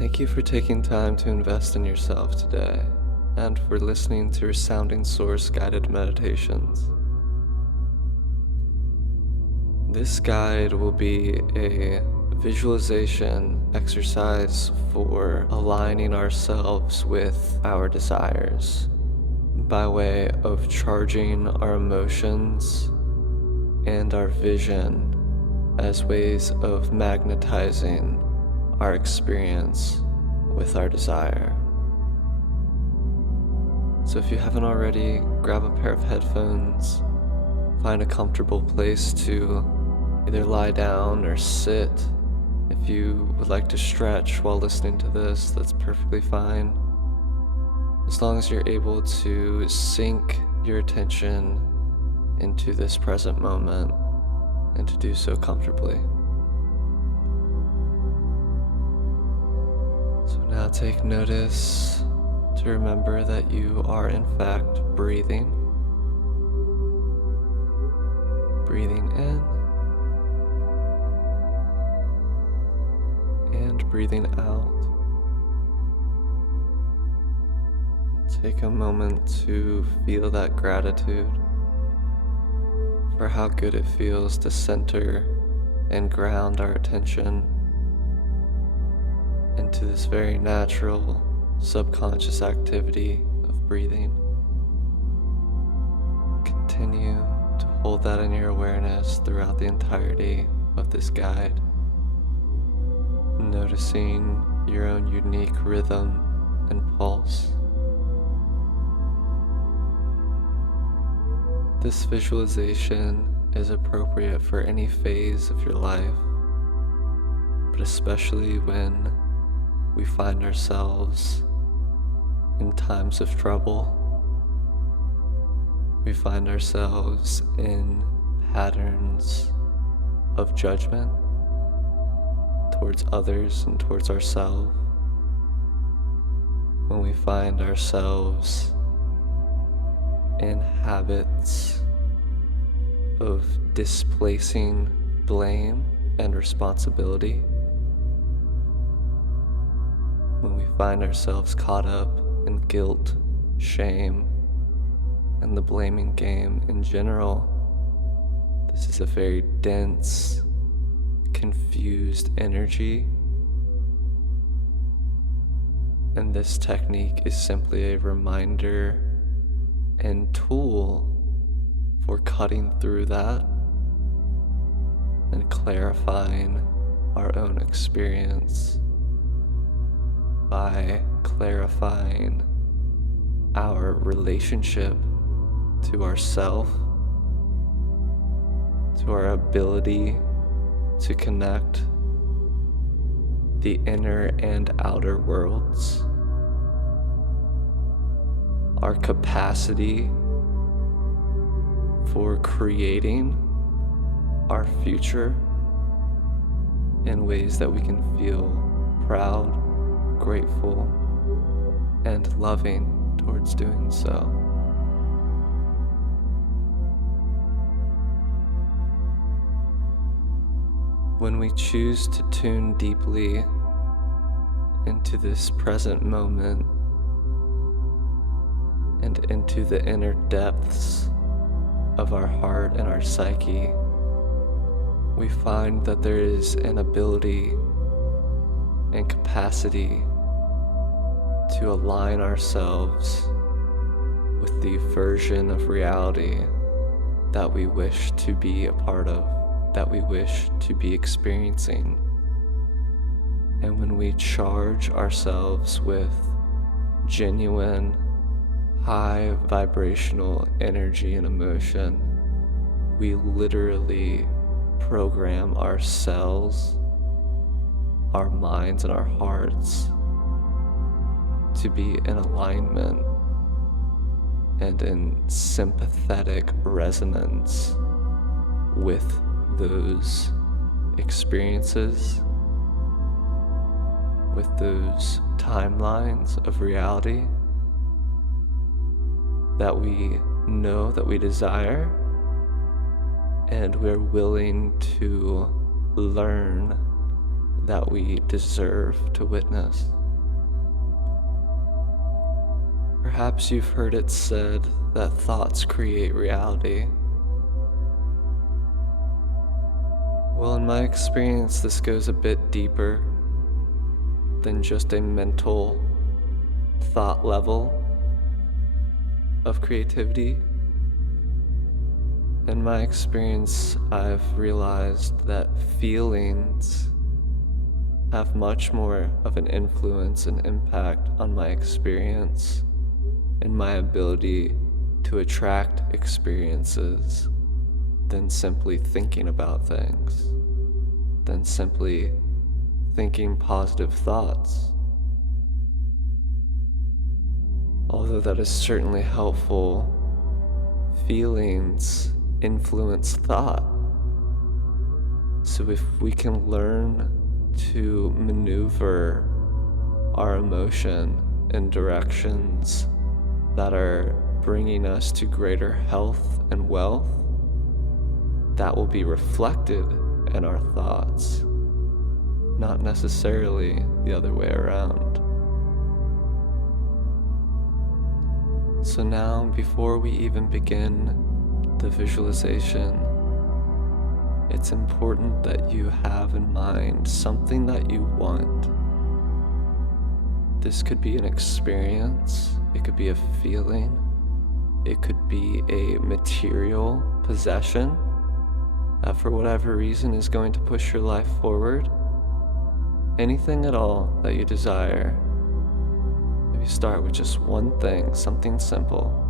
Thank you for taking time to invest in yourself today and for listening to Resounding Source guided meditations. This guide will be a visualization exercise for aligning ourselves with our desires by way of charging our emotions and our vision as ways of magnetizing our experience with our desire. So if you haven't already, grab a pair of headphones, find a comfortable place to either lie down or sit. If you would like to stretch while listening to this, that's perfectly fine. As long as you're able to sink your attention into this present moment and to do so comfortably. So now take notice to remember that you are in fact breathing. Breathing in and breathing out. Take a moment to feel that gratitude for how good it feels to center and ground our attention into this very natural subconscious activity of breathing. Continue to hold that in your awareness throughout the entirety of this guide, noticing your own unique rhythm and pulse. This visualization is appropriate for any phase of your life, but especially when we find ourselves in times of trouble. We find ourselves in patterns of judgment towards others and towards ourselves. When we find ourselves in habits of displacing blame and responsibility. When we find ourselves caught up in guilt, shame, and the blaming game in general. This is a very dense, confused energy. And this technique is simply a reminder and tool for cutting through that and clarifying our own experience by clarifying our relationship to ourself, to our ability to connect the inner and outer worlds, our capacity for creating our future in ways that we can feel proud, grateful, and loving towards doing so. When we choose to tune deeply into this present moment and into the inner depths of our heart and our psyche, we find that there is an ability and capacity to align ourselves with the version of reality that we wish to be a part of, that we wish to be experiencing. And when we charge ourselves with genuine, high vibrational energy and emotion, we literally program our cells, our minds, and our hearts to be in alignment and in sympathetic resonance with those experiences, with those timelines of reality that we know that we desire, and we're willing to learn that we deserve to witness. Perhaps you've heard it said that thoughts create reality. Well, in my experience, this goes a bit deeper than just a mental thought level of creativity. In my experience, I've realized that feelings have much more of an influence and impact on my experience and my ability to attract experiences than simply thinking about things, than simply thinking positive thoughts. Although that is certainly helpful, feelings influence thought. So if we can learn to maneuver our emotion in directions that are bringing us to greater health and wealth, that will be reflected in our thoughts, not necessarily the other way around. So now, before we even begin the visualization, it's important that you have in mind something that you want. This could be an experience, it could be a feeling, it could be a material possession that for whatever reason is going to push your life forward. Anything at all that you desire. Maybe start with just one thing, something simple.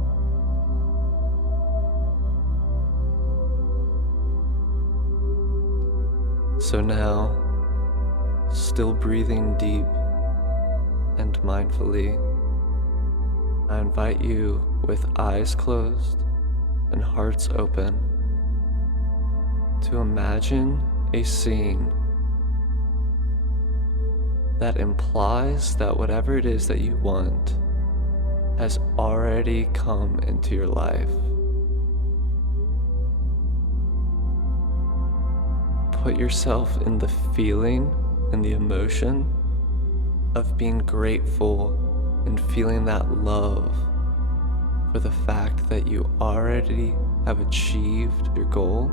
So now, still breathing deep and mindfully, I invite you, with eyes closed and hearts open, to imagine a scene that implies that whatever it is that you want has already come into your life. Put yourself in the feeling and the emotion of being grateful and feeling that love for the fact that you already have achieved your goal,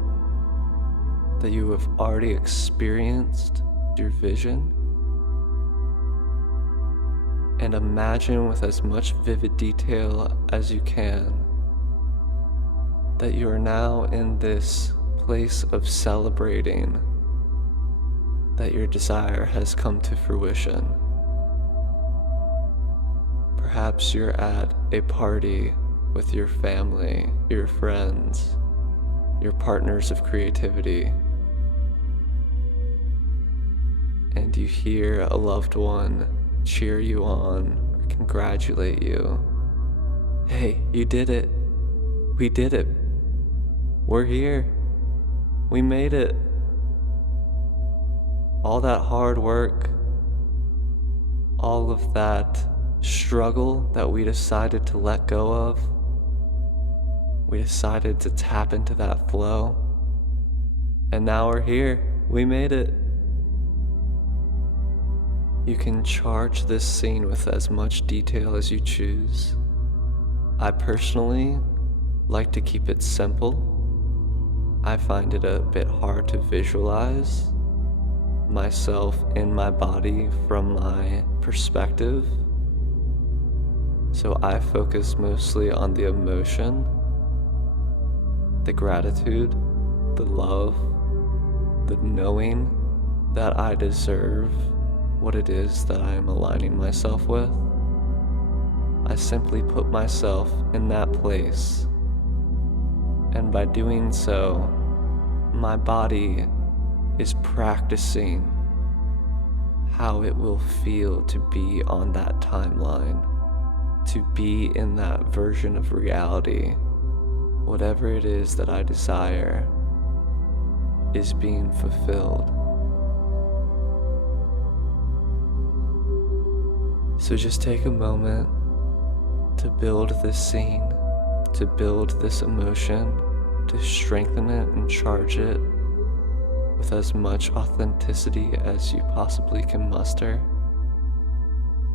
that you have already experienced your vision. And imagine with as much vivid detail as you can that you are now in this place of celebrating that your desire has come to fruition. Perhaps you're at a party with your family, your friends, your partners of creativity, and you hear a loved one cheer you on or congratulate you. Hey, you did it. We did it. We're here. We made it. All that hard work, all of that struggle that we decided to let go of, we decided to tap into that flow, and now we're here. We made it. You can charge this scene with as much detail as you choose. I personally like to keep it simple. I find it a bit hard to visualize myself in my body from my perspective. So I focus mostly on the emotion, the gratitude, the love, the knowing that I deserve what it is that I am aligning myself with. I simply put myself in that place, and by doing so, my body is practicing how it will feel to be on that timeline, to be in that version of reality. Whatever it is that I desire is being fulfilled. So just take a moment to build this scene, to build this emotion, to strengthen it and charge it, with as much authenticity as you possibly can muster,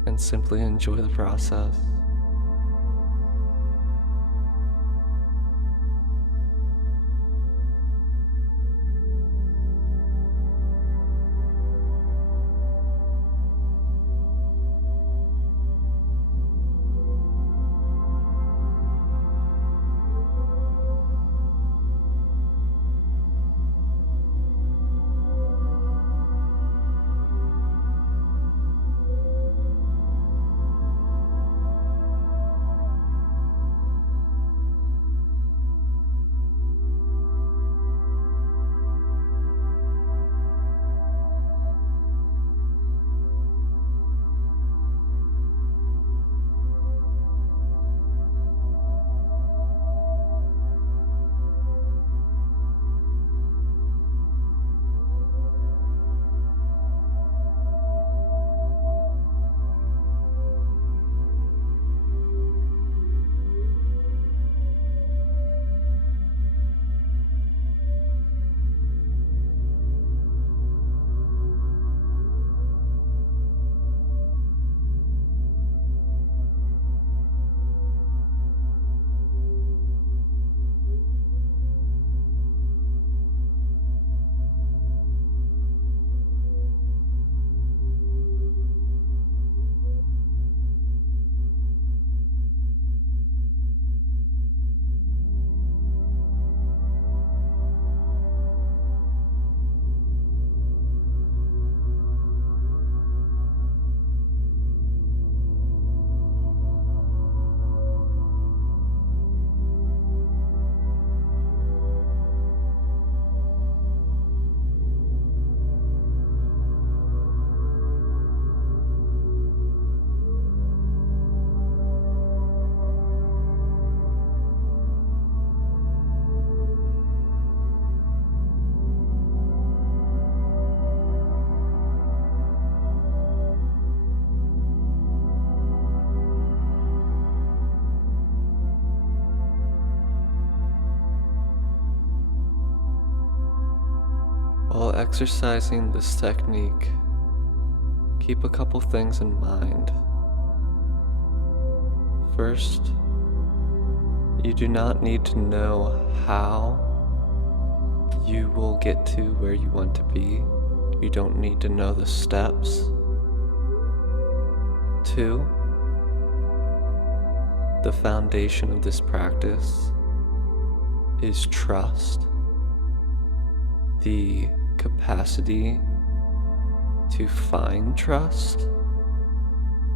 and simply enjoy the process. While exercising this technique, keep a couple things in mind. First, you do not need to know how you will get to where you want to be. You don't need to know the steps. 2, the foundation of this practice is trust. The capacity to find trust,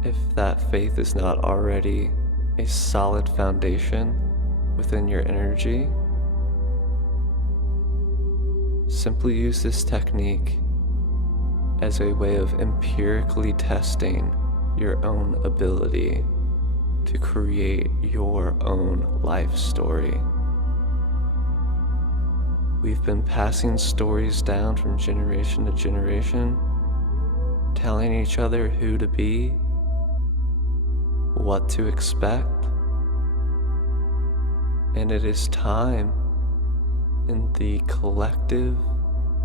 if that faith is not already a solid foundation within your energy. Simply use this technique as a way of empirically testing your own ability to create your own life story. We've been passing stories down from generation to generation, telling each other who to be, what to expect, and it is time in the collective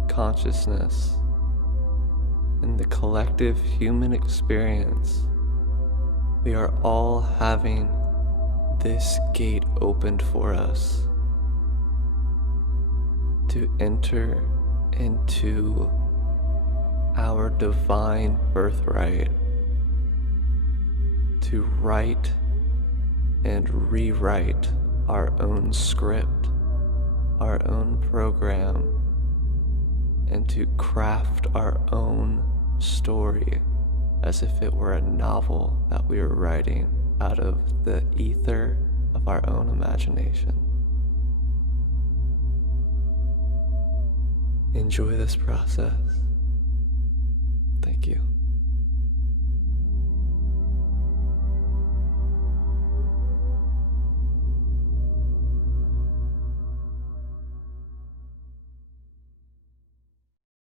consciousness, in the collective human experience, we are all having this gate opened for us to enter into our divine birthright, to write and rewrite our own script, our own program, and to craft our own story as if it were a novel that we were writing out of the ether of our own imagination. Enjoy this process. Thank you.